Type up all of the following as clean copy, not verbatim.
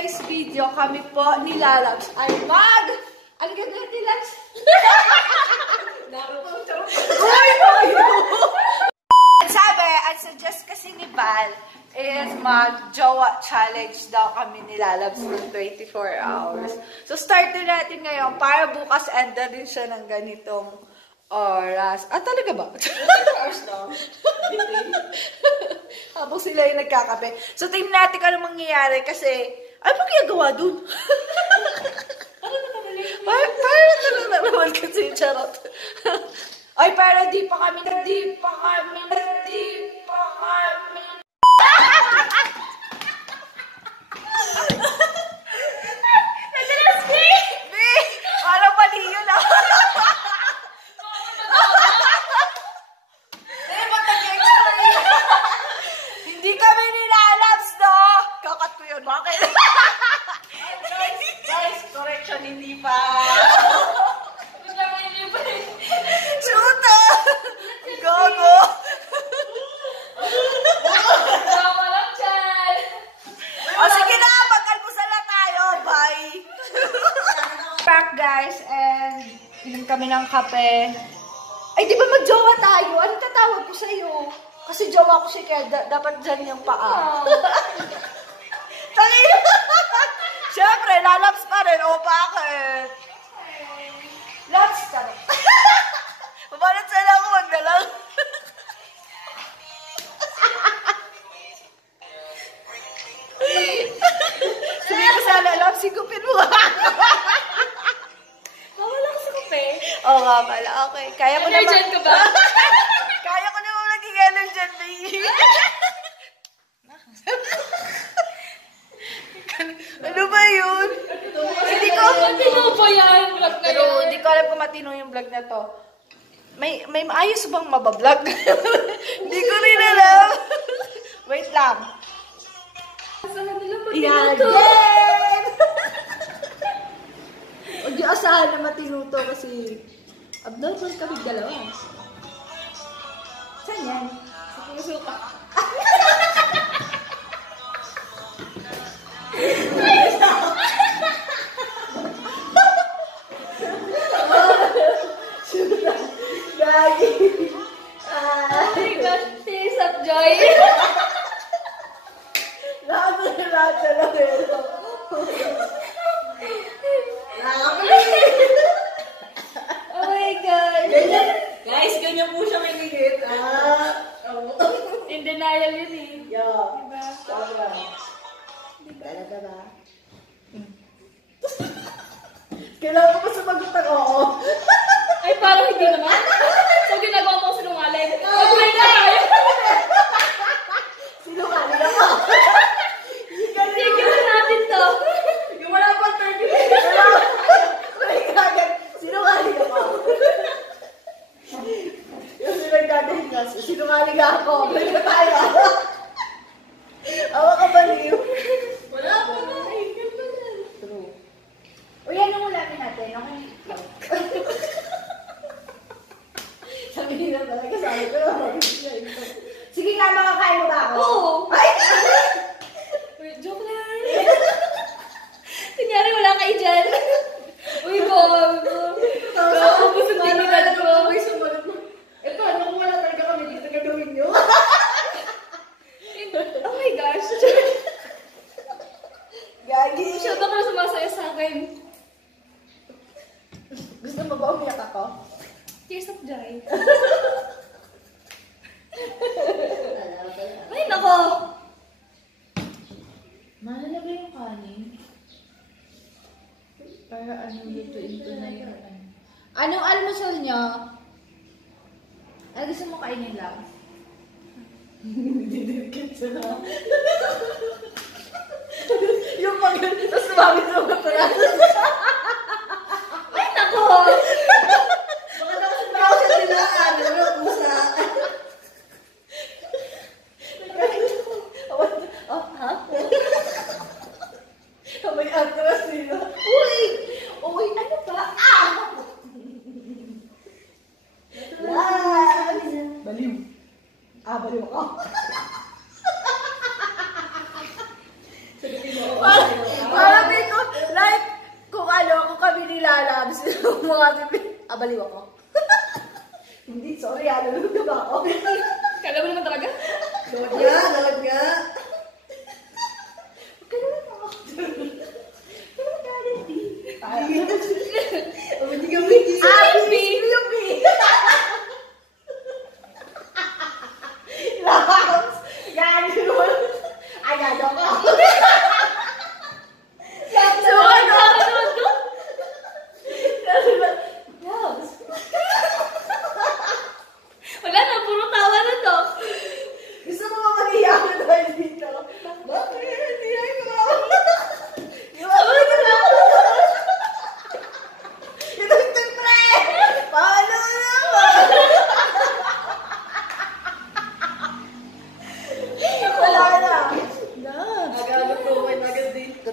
today's video, kami po ni Lalabs ay ano gagawin ni Lalabs? Sabi, ang suggest kasi ni Val is mag-jowa challenge daw kami ni Lalabs ng 24 hours. So, start na natin ngayon para bukas enda din siya ng ganitong oras. Ah, talaga ba? 24 hours lang. Habang sila yung nagkakape. So, tingnan natin kung ano mangyayari kasi, ano ba ginagawa dun? Parang naman kasi yung charot. Ay, para di pa kami. Nadalas ko eh! Parang mali yun ah. Hindi kami nilalabs, no? Kakat ko yun, bakit? Guys, correction, hindi pa. Shoota! Gago! O sige na, mag-almusal na tayo. Bye! Back guys, and inom kami ng kape. Ay, di ba mag-jowa tayo? Anong tatawag ko sa'yo? Kasi jowa ko siya, kaya dapat dyan yung paa. Tangin! Siyempre, lalaps pa rin. O, bakit? Laps ka rin. Pamanat sa lang, huwag na lang. Sabi ko sana, laps, sigupin mo. Mawala ka sa kape. Oo nga pala, okay. Kaya ko naman. Energen ka ba? Kaya ko naman naging energen, baby. Ano ba yun? Hindi ko... Matino ba yan? Vlog na Pero yun. hindi ko alam kung matino yung vlog na to. May maayos bang mabablog? Hindi ko rin alam. Wait lang. Saan nila matino Yan! to? Yan! Huwag yung asahan na matino to kasi abnormal kami dalawa. Saan yan? Sa puso ka. Gagi! Oh my God, tears of joy. Lahat na lang ito. Oh my God. Guys, ganyan po siya kiligit. In denial yun eh. Yeah. Diba? Talaga ba? Kailangan ko pa sumagot ng oo. Ay, parang hindi naman. So, ginagawa mo sinungaling. Mag-play na tayo. Sinungaling ako. Sige na natin to. Yung wala pang 30 minutes. Sinungaling ako. Yung sinagagawin nga, sinungaling ako. Play na tayo. Awa ka baliw. Wala pa na. Ay, ganda yan. True. O yan ang ulamin natin. Okay? Sabi nila talaga sa akin. Sige nga, makakain mo ba ako? Oo. Ay! Wait, joke lang. Kunyari, wala kayo dyan. Uy, bago. Ubus ang tinilan ko. May sumunod mo. Ito, ano kung wala talaga kami dito gagawin nyo? Oh my gosh. Gagi. Siya ba ka sumasaya sa akin? Gusto mo ba umiyak ako? Tears of joy. Ay, nako. Mahal na ba yung kanin? Para lutuin ko na yung Anong almusal niyo? Ay, gusto mo kainin lang? Didikit sila. Yung pag- tapos sumami sa mata. Ay, nako. Baka nakasumbaw siya sila. Ano, pusa. Oh, ha? May atras nila. Uy! Uy, ano ba? Ah! Baliw. Ah, baliw ako. mo nga sabi. Baliw ako. Hindi, sorry. Nalulog na ba ako? Kala mo naman talaga? Load nga. Kailan ako? Kailan galit di? Hindi ka may yung B. Labs. Gano'n. Ay, gano'n ko. Labs. Wala na, puro tawa na to. Gusto mo mamaniya ako dahil dito? Bakit? Hindi ako. Sabi ko na. Ito pre! Paano naman? Wala na. Agad ko may agad dito.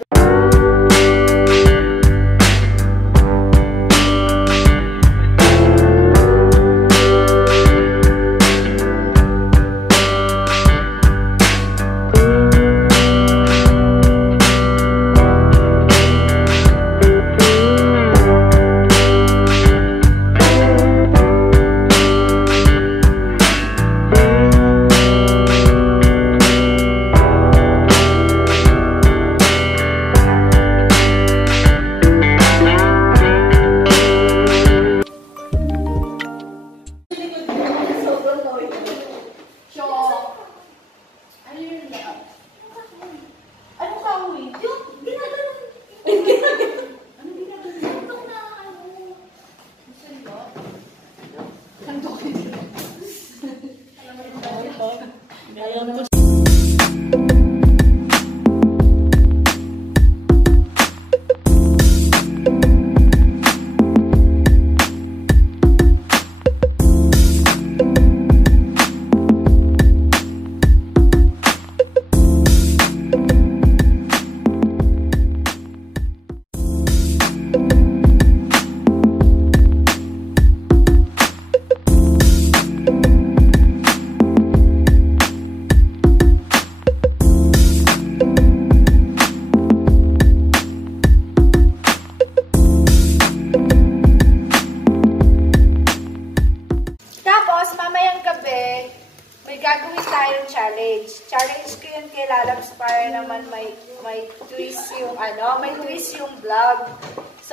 Gagawin tayong challenge. Challenge ko yun kay Lalabs para naman may twist yung may twist yung vlog. So,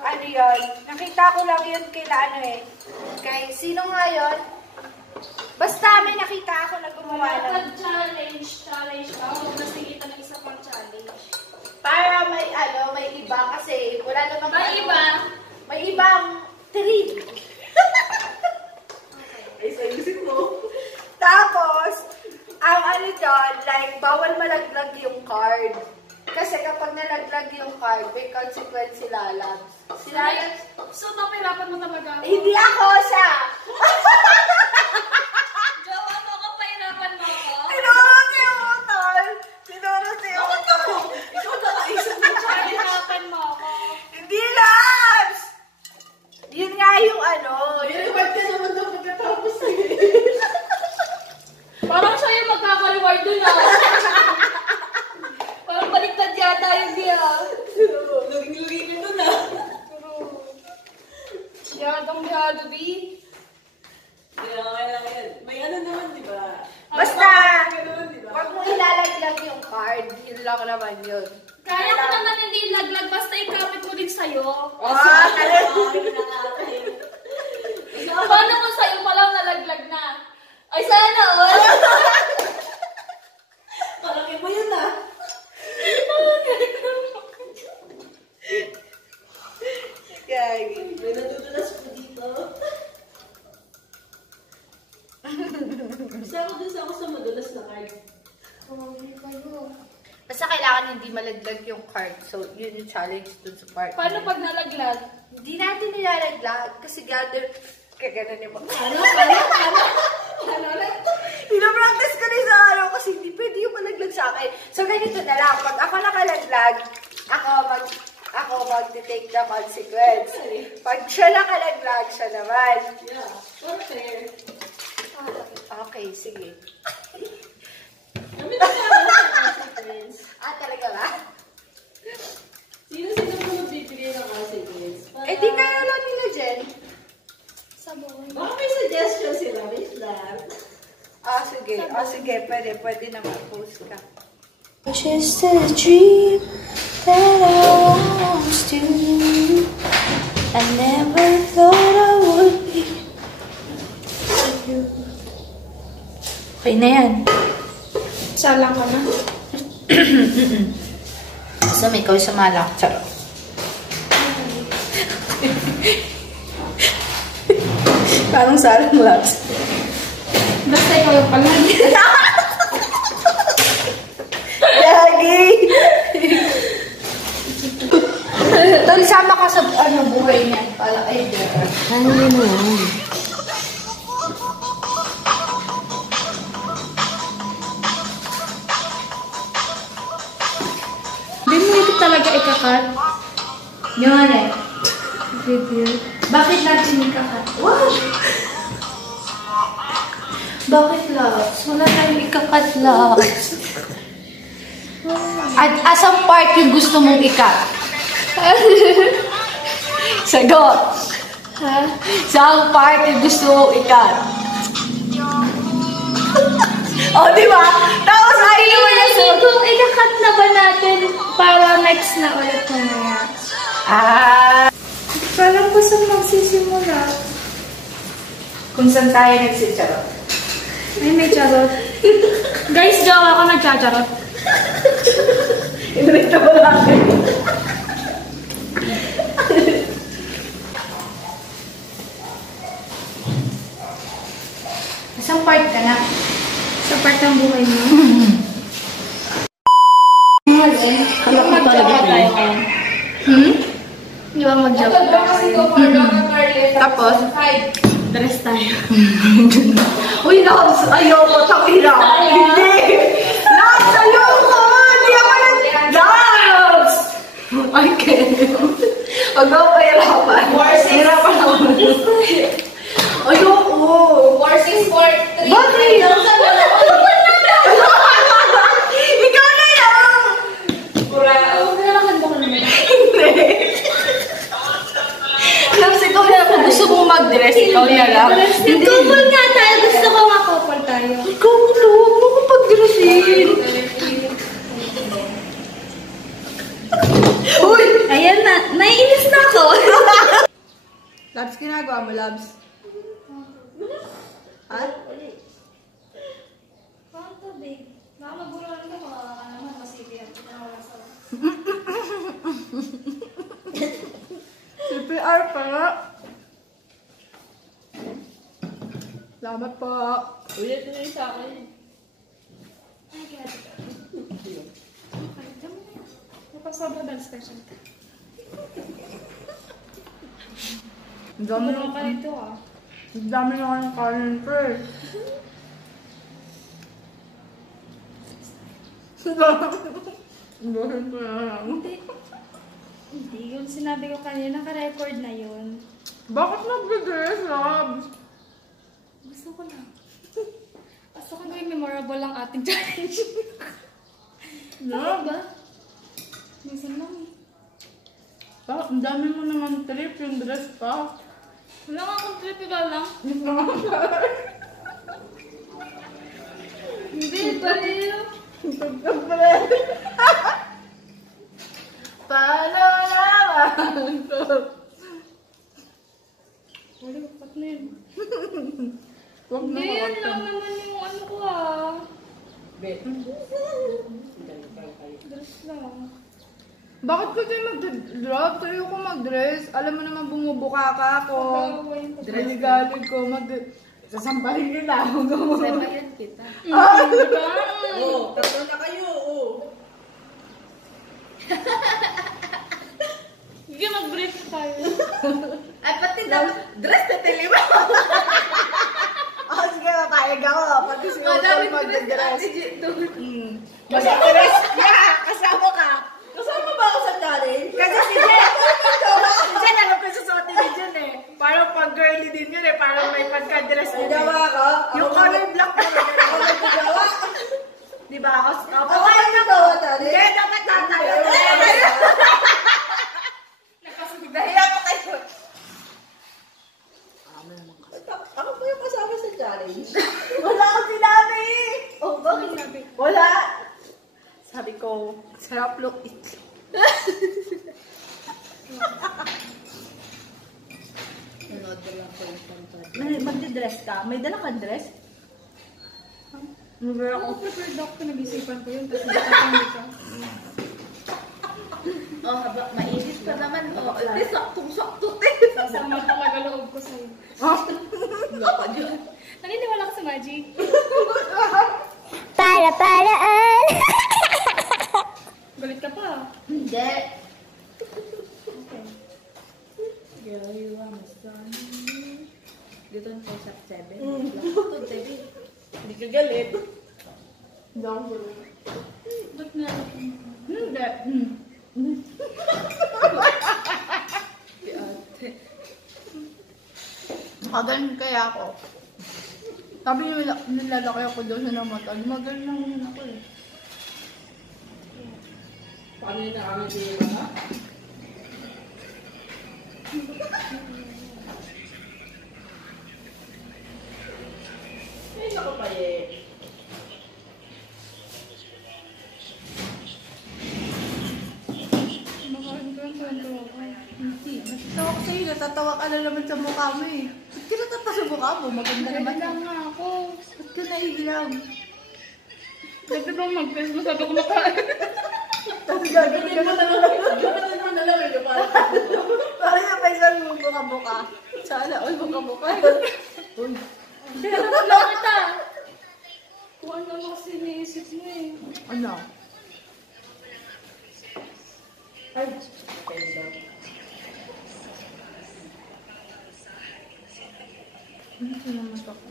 ano yun? Nakita ko lang yun kay kay sino nga yun? Basta may nakita ako na gumawa ng challenge ka. Huwag na sigita ng isa pang challenge. para may iba kasi wala namang may ibang trip. Ay, sayusin mo. Tapos, ang like, bawal malaglag yung card. Kasi kapag nalaglag yung card, may consequence si Lalabs. Si Lalabs, so, napirapan mo talaga ako. hindi ako siya! Jowa mo ako, pahirapan mo ako. Tinuro si Utol! Tinuro si Utol! Ikaw nakaisip mo, pahirapan mo ako. Hindi, Labs! Yun nga yung Reward ka naman daw pagkatapos Parang siya yung magkaka-reward dun Parang baliktad yata yung dia. Luging-lugi ka dun Yadong-yado, B. Kaya lang yan. May naman, di ba? Basta, Diba? wag mo ilalaglag yung card. Yun lang naman yun. Kaya ko naman hindi laglag, basta ikapit mo din sa'yo. Paano kung sa'yo pa lang nalaglag na? Ay, sana all! Palaki mo yun Gagi. May natutulas po dito. Isa ako sa madulas na card. Basta kailangan hindi malaglag yung card. So, yun yung challenge dun sa part. Paano pag nalaglag? Hindi natin nilalaglag. Kasi gather... Kagana niyo ba? Pinapractice ko rin sa kasi hindi pwede yung malaglag sa akin. So, ganito na lang. Pag ako nakalaglag, ako mag-take the consequence. Pag siya nakalaglag, siya naman. Yeah. Or fair. Okay, sige. Kami na sa consequence. Talaga ba? Sino mo magbibigay ng consequence? Eh, di kayo sige. Oh, sige. Pwede naman. Post ka. Just a dream that I once do. I never thought I would be with you. Okay na yan. Salang ka na. So, may ikaw sa malak. Charot. Parang Sarah Labs. Basta ikaw yung palagi. Lagi! Tol, sama ka sa buhay niyan. Pala, ay, girl. Ano yun naman? Hindi mo ito talaga ikakat. Yung ano eh. Video. Bakit natin ikakat? Wow! Bakit, loves? Wala tayong ikakat, loves. At asang part yung gusto mong ikat? Sagot! Ha? Saan part yung gusto mong ikat? Oh, di ba? Tapos ayaw mo na Hindi ko ikakat na ba natin para next na ulit mamaya? Parang gusto magsisimula. Kung saan tayo nagsicharot. Ay, may charot. Guys, jowa ako nagchacharot. Inrita mo lang. Isang part ka na. Sa part ng buhay mo. Alam ko talaga tayo ito. Di ba mag-joke tayo? Tapos, Dress tayo. uy, Labs, ayoko, takira. Hindi! Labs, ayoko! Hindi ako Labs! I can't. Huwag ako pahirapan. Hirapan ako. Ayoko! 4, 6, 4, 3. Bakit? Ikaw na lang! Nalakad ba ko naman? Hindi. Labs, ikaw na lang. Kung gusto mong mag-dress, ikaw na lang. Couple nga tayo. Gusto ko nga couple tayo. Ikaw na, huwag mo kong pag-dressin. Uy! Ayan na. Naiinis na ako. Labs, ginagawa mo, Labs? Ha? Kanto, babe. Baka magulang ka. Makawa ka naman. Masipin ako na wala sa... CPR pa. Salamat po. Ulit na yung sa akin. Ay, kaya dito. Okay, dami na yan. Napasobra dahil special ka. Ang dami Ano ka nito ah? Ang dami na kayong kanin, pre. Ang dami ko lang. Hindi. Hindi. Yung sinabi ko kanina, naka-record na yun. Bakit nag-dress, Labs? Gusto ko lang. Gusto ko gawing memorable ang ating challenge. Labs? Ba? Minsan lang eh. Ang dami mo naman trip yung dress pa. Wala nga akong trip, ikaw lang. Hindi, pariyo. Paano naman ko? Wala, ba't na yun? Huwag na Hindi, yun makatag. lang naman yung ano ko ah. Bet. Dress lang. Bakit ka kayo mag-drop? Tayo ko mag-dress. Alam mo naman bumubuka ka ako. Bawa yung Dress-galig ko. Sasampahin nila ako. Sabayan kita. Oo, tatlo na kayo. Oo. Sige, mag-brief tayo. Ay, pati dapat dress na tilima. Oh, sige, mapayag ako. Pati si Utol mag-dress. Basta dress niya. Kasama ka. Kasama ba ako sa challenge? Kasi si Jen. Si Jen, alam ko susuotin ni Jen eh. Parang pag girly din yun eh. Parang may pagka-dress din eh. Gawa ka? Yung color black na Ako nagagawa. Di ba? Ako nagagawa challenge. Kaya dapat tatayo. Nahiya pa kayo. Ako po yung kasama sa challenge. Wala akong sinabi. Nanood ko lang po yung pantad. Magdi-dress ka? May dala kang dress? Nagre ako. Ako prepared ako, nag-isipan ko yun, tapos nagtatanggi ka. Oh, haba, mainit pa naman. Oh, ate, saktong-sakto. Sasama talaga loob ko sa'yo. Wala ka dyan. Naniniwala ka sa magic? Para-paraan. Galit ka pa. Hindi. Okay. Girl, you are my sun. Dito na tayo sa 7. Ito, Debbie. Hindi ka galit. Ba't na? Hindi. Si ate. Magaling kaya ako. Sabi nilalaki ako doon sa namata. Magaling lang yun ako eh. Paano yung nakangiti yung mga? Ay, naku pa eh. Makain ko yung kwento ako. Hindi. Natatawa ko sa'yo. Natatawa ka na naman sa mukha mo eh. Ba't ka natatawa sa mukha mo? Maganda naman. Naiilang nga ako. Ba't ka naiilang? Dati bang mag-test mo sabi ko makain? Tapos gagawin mo na lang. Gano'n mo na lang eh. Parang yung may isang buka-buka. Sana all buka-buka. Uy. Kaya naman lang kita. Kung ano lang kasi iniisip mo eh. Ano? Ay, okay daw. Ano sinamat ako?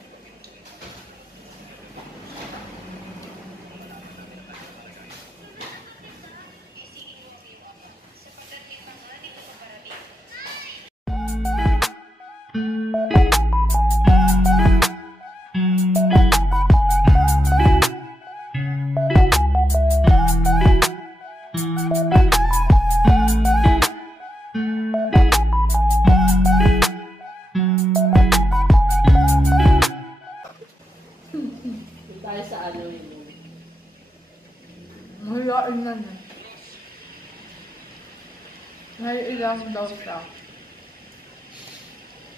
Tayo sa ano yun. Mahiyain na na. Naiilang daw siya.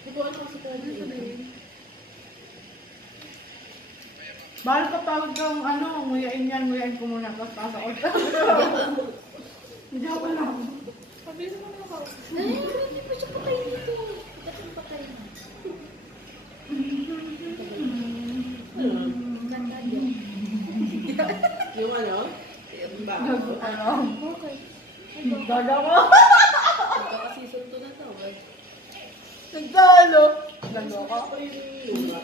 Hindi ko alam kasi pwede sabihin. Bahal ka tawag kang ano, nguyain ko muna. Tapos pasok ko. Hindi ako lang. Sabi mo naman ako. Ay, hindi pa siya patay dito. Ba't yung patay na? Ganda yun. Yung ano? Yung ba? Ano? Okay. Dada mo. Magkaka-season 2 na to. Nagdalo. Dalo ka. Ako yung luma.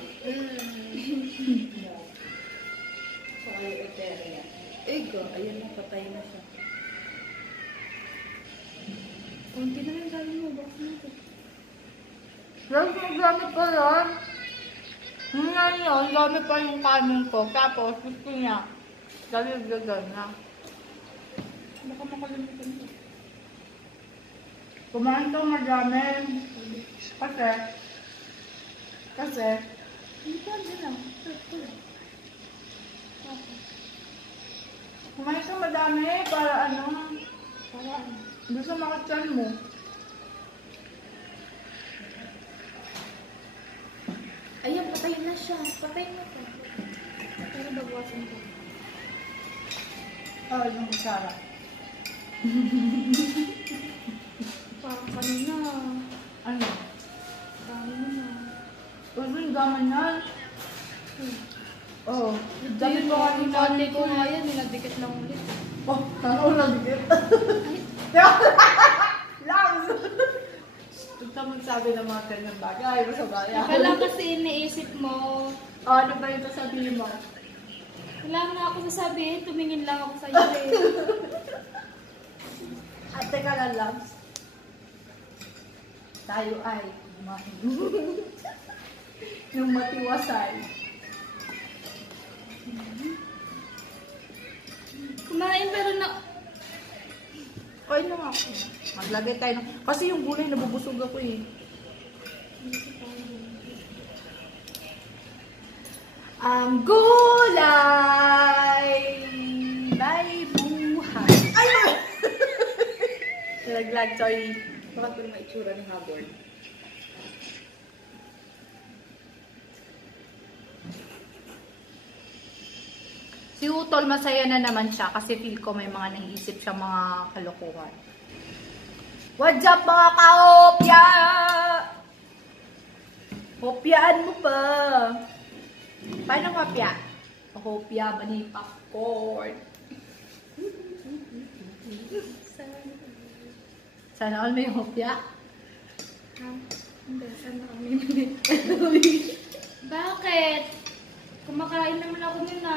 Saka yung Eteria. Ego, ayun na, patay na siya. Kunti na lang sabi mo. Box na ito. Tapos magamit pa yun. Ngayon, gamit pa yung kanin ko. Tapos gusto niya. Gagal na. Baka makalimutan ko. Kumain ka madami. Kasi, Hindi pa, hindi lang. Ito lang. Okay. kumain ka madami para ano, Para ano? gusto makatsan mo. Ayun, patay na siya. Patay na siya. Pero babawasan ko. Oh, yung kutsara. Parang kanina. Ano? Dami mo na. Uso yung gaman yan. Oh, dami Ayun, ko nga yung nilali kanin ko ko nga eh. yan. Niladikit lang ulit. Oh, sana ulang dikit. Langs! Huwag ka magsabi ng mga kanyang bagay. Sa bayan. Kala kasi iniisip mo. Oh, ano ba yung sasabihin mo? Wala nga ako sasabihin. Tumingin lang ako sa'yo eh. At teka lang, Langs. Tayo ay kumain. Yung matiwasay. Kumain pero na... Kain lang ako. Maglagay tayo ng... Kasi yung gulay nabubusog ako eh. Ang gulay may buhay. Ay! Laglag, sorry. Bakit ko yung itsura ni Hagord? Si Utol, masaya na naman siya kasi feel ko may mga naisip siya mga kalokohan. What's up mga kahopya? Hopyaan mo pa. Paano hopya? Hopya, mani popcorn. Sana all may hopya. Hindi, sana kami. Bakit? Kumakain naman ako nun na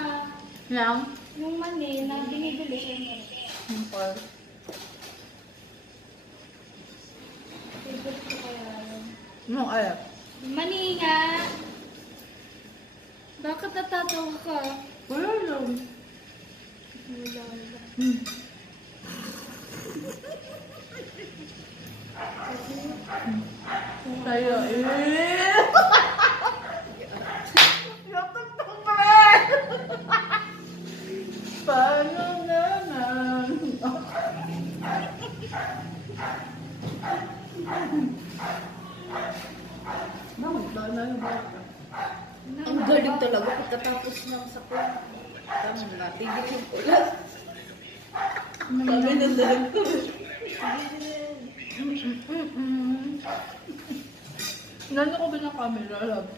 Lang? yung mani na binibili siya. Simple. Favorite ko kaya yun. Anong alam? Mani nga! Bakit natatawa ka? Wala lang. Wala. Tayo eh. Natugtog pa rin. Paano naman? Ang galing talaga pagkatapos ng sakit. Tama na, tigil yung ulat. Sabi ng dalag ko. Nano ko ba ng camera, love?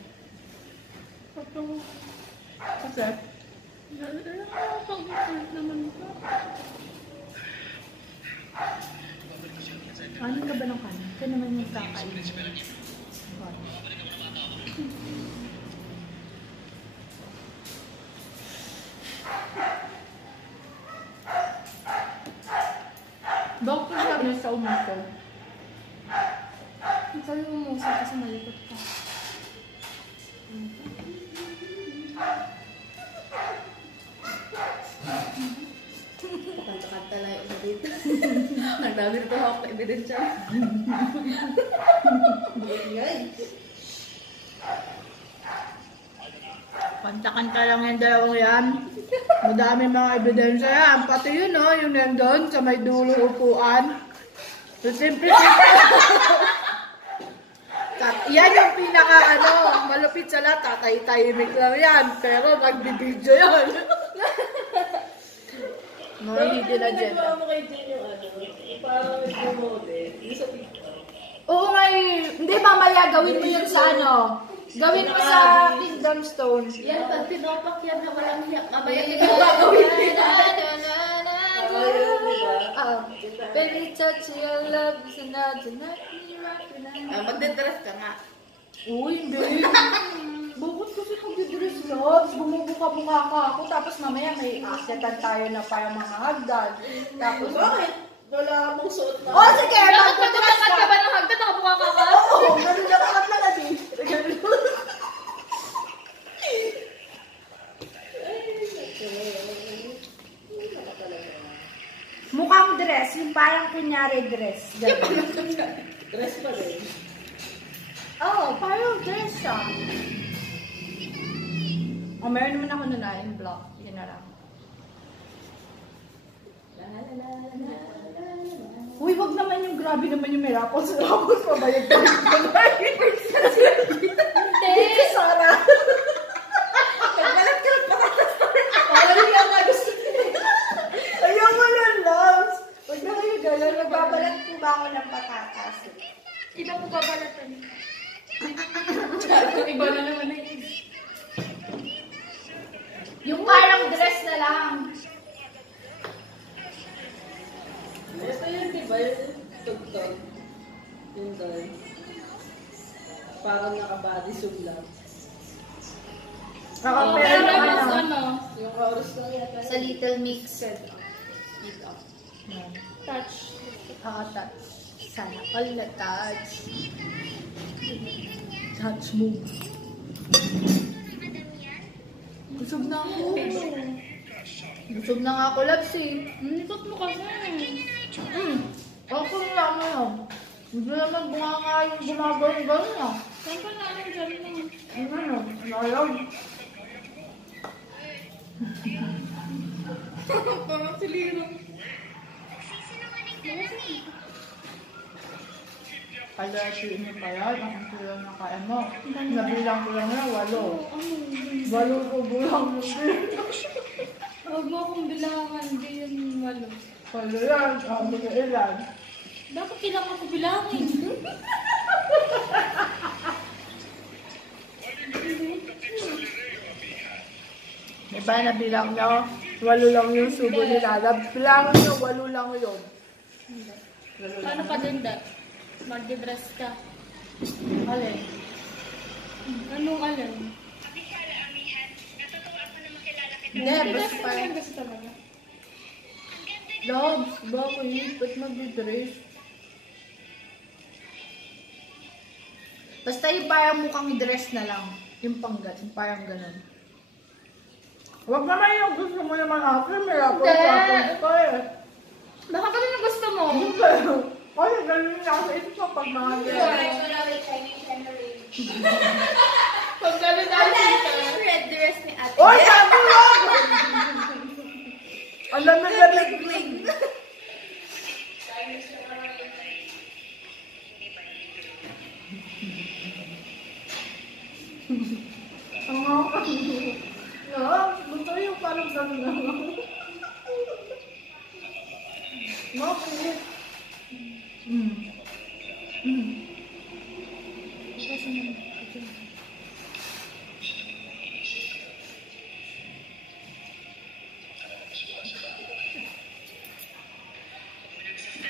Kasi? naman ko. Ano ka ba ng kanin? Ito naman yung kakain. Bakit ko sabi sa umuso? Sabi mo musa kasi malikot ka. Kanta-kanta lang yung dito. Ang dami rin ako na ebidensya. Kanta-kanta lang yung dalawang yan. Madami mga ebidensya yan. Pati yun, no? Yung nandun sa may dulo upuan. So, simple. Yan yung pinaka, malupit sa lahat. Tatay-tahimik lang yan. Pero nagbibidyo yan. Mahihidi na dyan. Nagawa mo kay Jen yung parang nag-model. Yung sa TikTok. Oo nga hindi mamaya gawin mo yun sa gawin mo sa Kingdom Stone. Yan, pag tinopak yan na walang hiyak, mamaya ito gagawin nila. Baby touch your love is another night. Magdadress ka nga. Uy, hindi. Bakit kasi pag-dress love? Bumubuka-buka ka ako. Tapos mamaya may asetan tayo na parang mga hagdan. Tapos, Bakit? Wala mong suot na. oh, sige! Magdadress Bakit ka ka! ba ng hagdan? Nakabuka ka ka? Oo, ganun na kakat na natin. Mukhang dress, yung parang kunyari dress. Ganun. Dress pa rin. Oo, parang dress siya. Oh, meron naman ako nunahin block. Yun na lang. Uy, wag naman yung grabe naman yung may rapos. Rapos, mabayag pa rin. Hindi! Sara. Nagbalat-kalat pa ka sa story. Ay, yan nga gusto niya. Ayaw mo yan, loves. Huwag na kayo gano'n. Nagbabalat po ba ako ng patatas? Iba mo babalatan. Iba na naman na yun. Yung parang dress na lang. Ito yun, di ba? Yung tugtog. Yung doon. Parang naka-body suit lang. Pero Ano? Yung chorus lang yata. sa Little Mix. Speak up. Touch. Touch. Sana all na touch. Touch mo. Busog na ako. Busog na nga ako, Labs eh. Nikot mo kasi. Ako na lang yun. Hindi naman bunganga yung gumagawin-gawin ah. Saan pa namin dyan lang? Ano? Nayag. Parang siliro. Kalahati mo pa yan. Ang kulang na kaya mo. Nabilang ko lang na 8. 8 ko bulang mo. Huwag mo akong bilangan, hindi yun 8. Kaya yan. Ang mga ilan. Bakit kailangan ko bilangin? Diba nabilang nyo? 8 lang yung subo nila. Bilangin nyo, 8 lang yun. Paano ka dunda? Mag-dress ka. Alin? Anong alam? Hindi, basta pa Ang gusto talaga. Logs, bakit? Ba't mag-dress? Basta yung parang mukhang dress na lang. Yung panggat, yung parang ganun. Huwag naman yung gusto mo naman after. May rapon pa eh. Baka ka na gusto mo. Ay, ganun yung nasa isip ko pag mga Pag gano'n na red dress ni ate. Oy, sabi mo! Ang lamig-lamig. Gusto yung parang gano'n na. Bakit?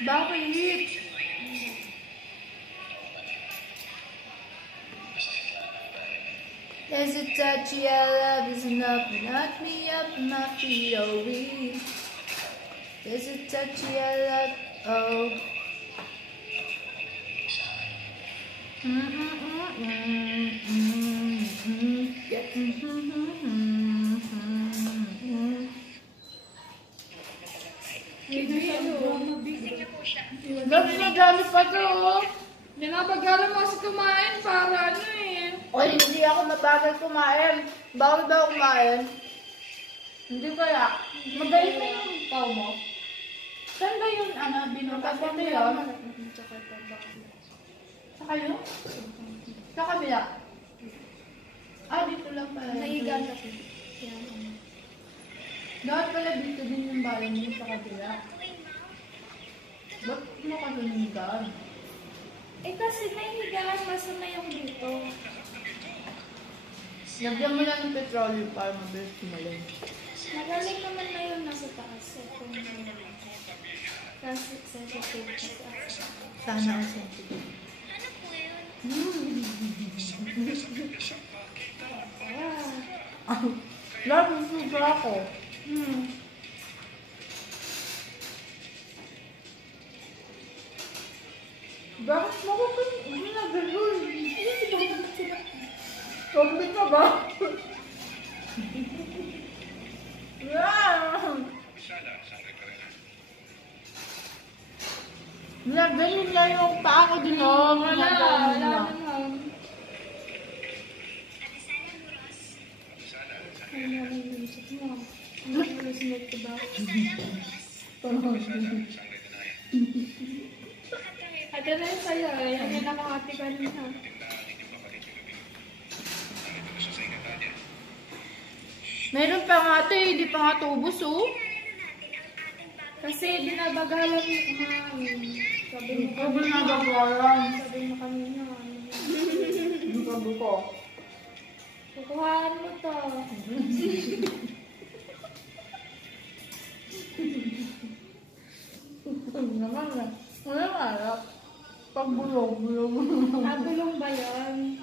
Bakit? There's a touchy I love is enough to knock me up and my feet are weak. There's a touchy I love, oh. Dami na gamit pa to, oh. Hindi nga pag-alam mo kasi kumain para ano eh. O, hindi ako mabagal kumain. Bawal ba ako kumain? Hindi kaya. Magaling na yung tao mo. Saan ba yung binukas mo yun? Sa kayo? Sa kabila? Dito lang pala. Naigan kasi. Dapat pala dito din yung bahay niyo sa kabila. Ba't mo ka tuningan? Eh kasi naihigaan, masama yung dito. Lagyan mo lang ng petroleum para mabilis tumalon. Magaling naman na yun nasa taas. Kasi sensitive kasi. Sana ang sensitive. Lahat ng suga ako. Bakit mo ko ginagano'n? Zombie ka ba? Ganyan lang yung paa ko din, oh. Wala naman. Ay, narinisip mo. Narinisip ko ba? Ate na yun sa'yo eh. Hindi nakakati ka rin ha. Meron pa nga ate, hindi pa nga tubos, oh. Kasi binabagalan mo kumain. Sabi mo Sabi na bagalan. Sabi mo kanina. Yung sabi ko. Kukuhaan mo to. Naman na. Wala nga harap. Pag bulong. Bulong ba yan?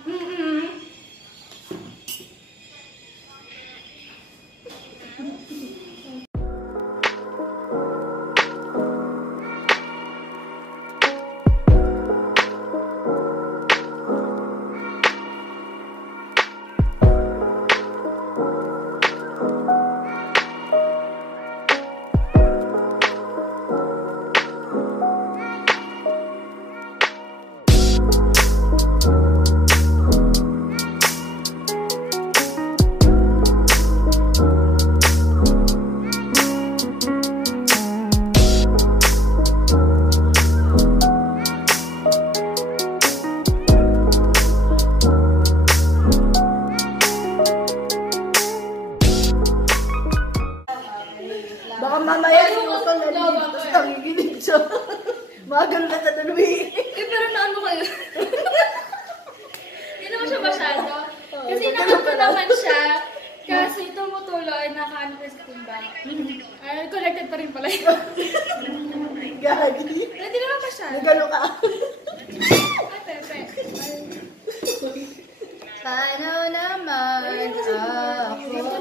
Magal na sa dalawi. Pero naano kayo? Hindi naman siya masyado. Kasi nakapa naman siya. Kasi tumutuloy, nakaano ko sa timba. Ay, connected pa rin pala yun. Gagi. Hindi naman masyado. Nagano ka. Ay, pepe. Paano naman ako?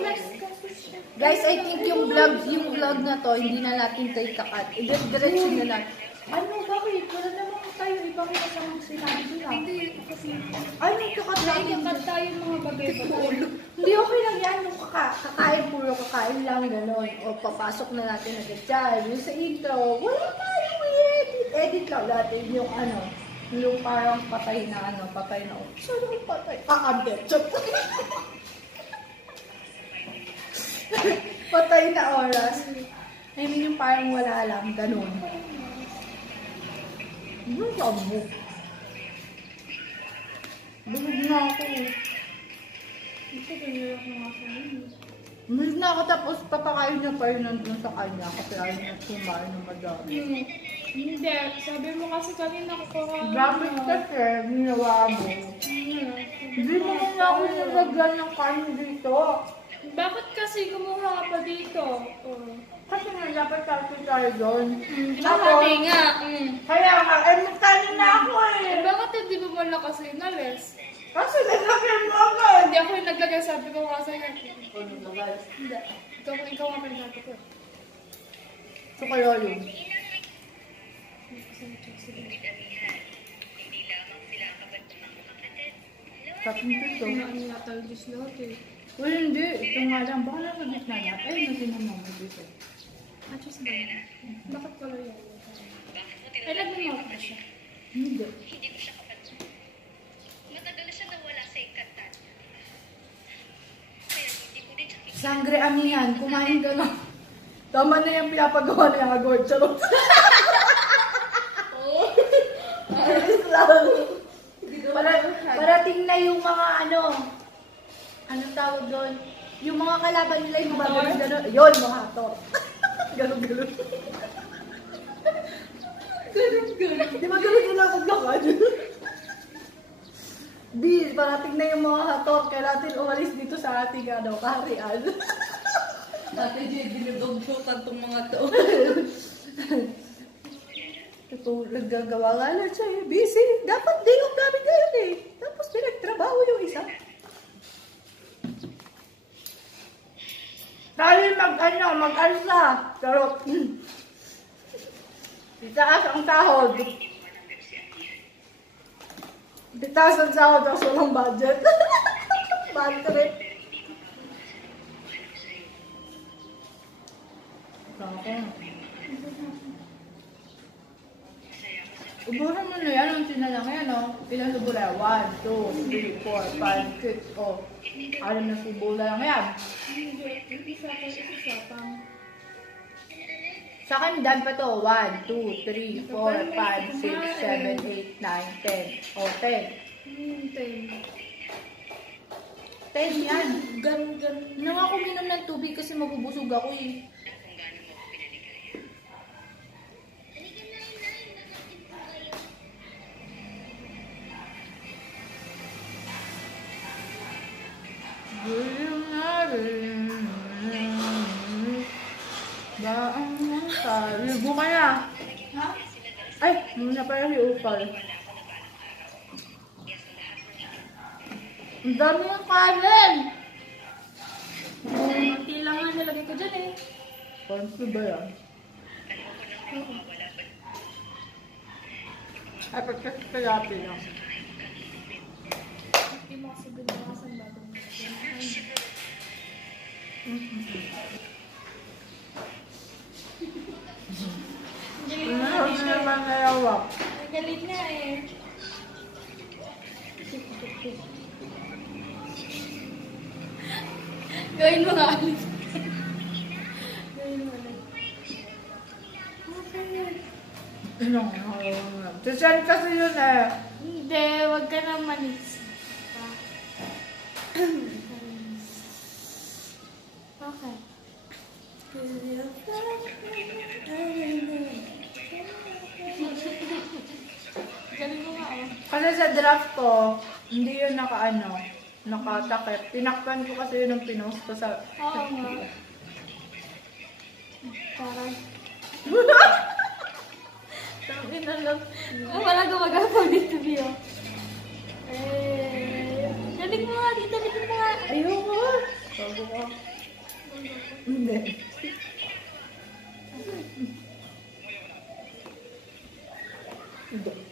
Guys, I think yung vlog na to, hindi na natin tayo kakat. Diretso na lang. Ano, bakit? Wala naman tayo ibang kasamang sinabi ko lang. Hindi, kasi Ay, kakat natin. naiyakat tayo mga bagay-bagay. Hindi, okay lang yan. Yung kakain, puro kakain lang, gano'n. O, papasok na natin agad dyan. Yung sa intro, wala pa yung i-edit. Edit lang natin yung ano, yung parang patay na ano, patay na. Saan yung patay? Kakabit. Patay na oras. I mean, yung parang wala lang, gano'n. Yung sabo. Bulog na ako. Ito, ganyan ako nga sa inyo. Bulog na ako tapos papakain niya pa rin nandun sa kanya kasi ayaw niya kumain ng madami. Hindi, sabi mo kasi kanina ko Grabe kasi, ginawa mo. Hindi mo na ako nilagyan ng kain dito. Bakit kasi kumuha ka pa dito? Oh. Kasi nga dapat kasi tayo doon. Nakati nga. Kaya nga, magkanin na ako eh. Bakit hindi mo man lang kasi inalis? Kasi nilagyan mo agad. Hindi ako yung naglagay, sabi ko nga sa'yo. Hindi. Ikaw nga pinagsabi ko. So kaya yun. Tapos ito. Ano yata yung dish lahat eh. Well, hindi. Ito nga lang. Baka nasa gitna na. Ay, nasa naman mo dito. Achos ba yun? Bakit pala yun? Ay, nagmamaw pa siya. Hindi. Hindi ko siya kapansin. Matagal na siya nawala sa ikatan. Kaya hindi ko din siya kikita. Sangre amihan. Kumain ka na. Tama na yung pinapagawa na yung agor. Charot. Ayos lang. Parating na yung mga ano. Anong tawag doon? Yung mga kalaban nila yung mga gano'n. Yun, mga hator. Ganon-ganon. Ganon-ganon. Di ba ganon sila maglakad? Bis, parating na yung mga hator. Kaya natin umalis dito sa ating ano, kaharian. Ate Jay, dinudugtukan tong mga to. Ito, naggagawa nga lang siya eh. Busy. Dapat day off namin ngayon eh. Tapos pinagtrabaho yung isa. Tayo mag-alsa. Pero, itaas ang sahod. Itaas ang sahod kasi walang budget. Bad trip. Ubuhan mo na yan, ang sinalang yan, no? Ilan subo na yan? 1, 2, 3, 4, 5, 6, oh. 6 na subo na lang yan. Hindi sa akin, isa pang. Sa akin, dami pa to. 1, 2, 3, 4, 5, 6, 7, 8, 9, 10. Oh, 10. 10 yan. Ganun. Hindi nga ako minom ng tubig kasi mabubusog ako eh. Baang ng ligo ka na. Ha? Ay, muna pala si Upal. Ang dami ng kanin! Kunti lang nga nilagay ko dyan eh. Konti ba yan? Ay, pagkakayati lang. Hindi mo kasi binakasan bago mo nilagay. Ano naman nayawak? Ang galing nga eh. Gawin mo nga ulit. Gawin mo ulit. Ano nga? Sasend kasi yun eh. Hindi, wag ka na manis. Okay. Kasi sa draft ko, hindi yun nakatakip. Tinakpan ko kasi yun ang pinost ko sa... Oo nga. Parang, Tangina lang. wala gumagapag dito, Bio. Dalig mo nga, dito, dalig mo nga. Ayoko. Bago ko. Hindi. Hindi.